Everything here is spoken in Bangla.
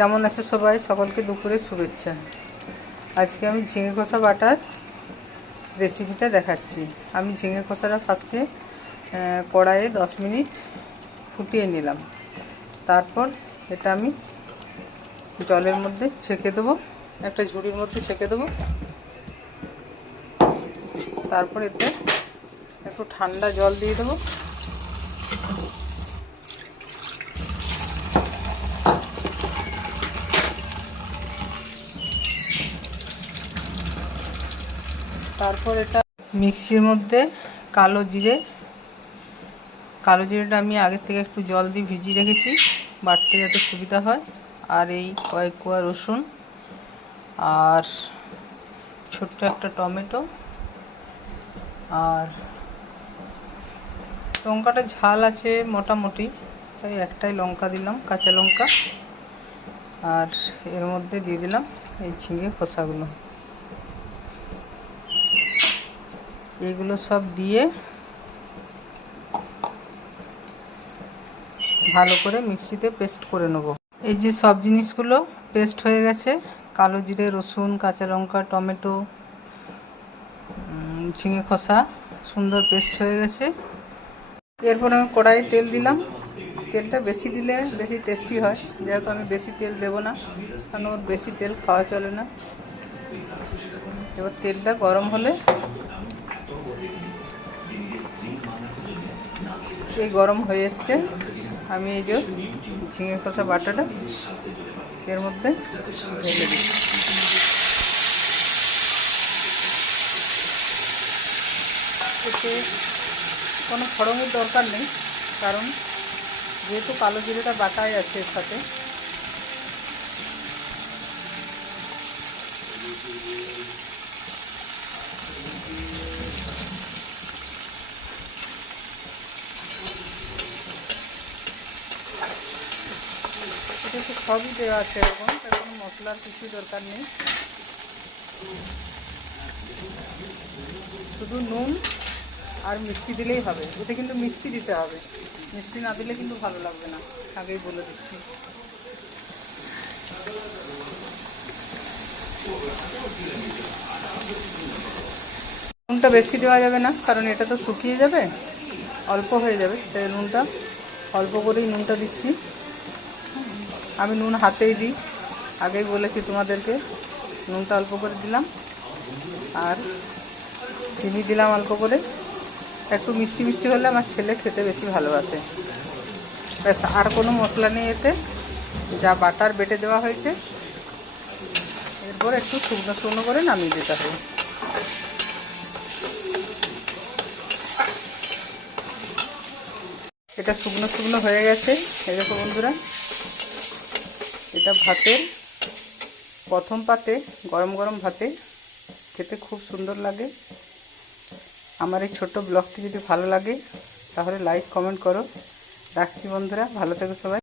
কেমন আছো সবাই? সকলকে দুপুরের শুভেচ্ছা। আজকে আমি ঝিঙে কষা বাটার রেসিপিটা দেখাচ্ছি। আমি ঝিঙে কষাটা ফার্স্টে কড়াইয়ে 10 মিনিট ফুটিয়ে নিলাম। তারপর এটা আমি জলের মধ্যে ছেঁকে দেবো, একটা ঝুড়ির মধ্যে ছেঁকে দেবো। তারপর এতে একটু ঠান্ডা জল দিয়ে দেবো। তারপর এটা মিক্সির মধ্যে কালো জিরেটা আমি আগের থেকে একটু জল দিয়ে ভিজিয়ে রেখেছি, বাটতে যাতে সুবিধা হয়। আর এই কয়েক কোয়া রসুন আর ছোট্ট একটা টমেটো, আর লঙ্কাটা ঝাল আছে মোটামুটি, তাই একটাই লঙ্কা দিলাম, কাঁচা লঙ্কা। আর এর মধ্যে দিয়ে দিলাম এই ঝিঙে খোসাগুলো। এগুলো সব দিয়ে ভালো করে মিক্সিতে পেস্ট করে নেব। এই যে সব জিনিসগুলো পেস্ট হয়ে গেছে, কালো জিরে, রসুন, কাঁচা লঙ্কা, টমেটো, ঝিঙে খোসা সুন্দর পেস্ট হয়ে গেছে। এরপর আমি কড়াইয়ে তেল দিলাম। তেলটা বেশি দিলে বেশি টেস্টি হয়, যেহেতু আমি বেশি তেল দেবো না, কারণ ওর বেশি তেল খাওয়া চলে না। এবার তেলটা গরম হলে এই গরম হয়ে এসছে, আমি এই যে ঝিঙে কষা বাটাটা এর মধ্যে ঢেলে দিই। এতে কোনো ফড়ঙের দরকার নেই, কারণ যেহেতু কালো জিরেটা বাটাই আছে এর সাথে। এটা তো সবই দেওয়া আছে এরকম, তার কোনো মশলার কিছু দরকার নেই। শুধু নুন আর মিষ্টি দিলেই হবে। এতে কিন্তু মিষ্টি দিতে হবে, মিষ্টি না দিলে কিন্তু ভালো লাগবে না, আগেই বলে দিচ্ছি। নুনটা বেশি দেওয়া যাবে না, কারণ এটা তো শুকিয়ে যাবে, অল্প হয়ে যাবে, তাই নুনটা অল্প করেই নুনটা দিচ্ছি। আমি নুন হাতেই দিই, আগেই বলেছি তোমাদেরকে। নুনটা অল্প করে দিলাম, আর চিনি দিলাম অল্প করে। একটু মিষ্টি মিষ্টি হলে আমার ছেলে খেতে বেশি ভালোবাসে। ব্যাস, আর কোনো মশলা নেই এতে, যা বাটার বেটে দেওয়া হয়েছে। এরপর একটু শুকনো শুকনো করে নামিয়ে দিতে হবে। এটা শুকনো শুকনো হয়ে গেছে। এই দেখো বন্ধুরা, এটা ভাতের প্রথম পাতে, গরম গরম ভাতে খেতে খুব সুন্দর লাগে। আমার এই ছোট্ট ব্লগটি যদি ভালো লাগে তাহলে লাইক কমেন্ট করো। রাখছি বন্ধুরা, ভালো থেকো সবাই।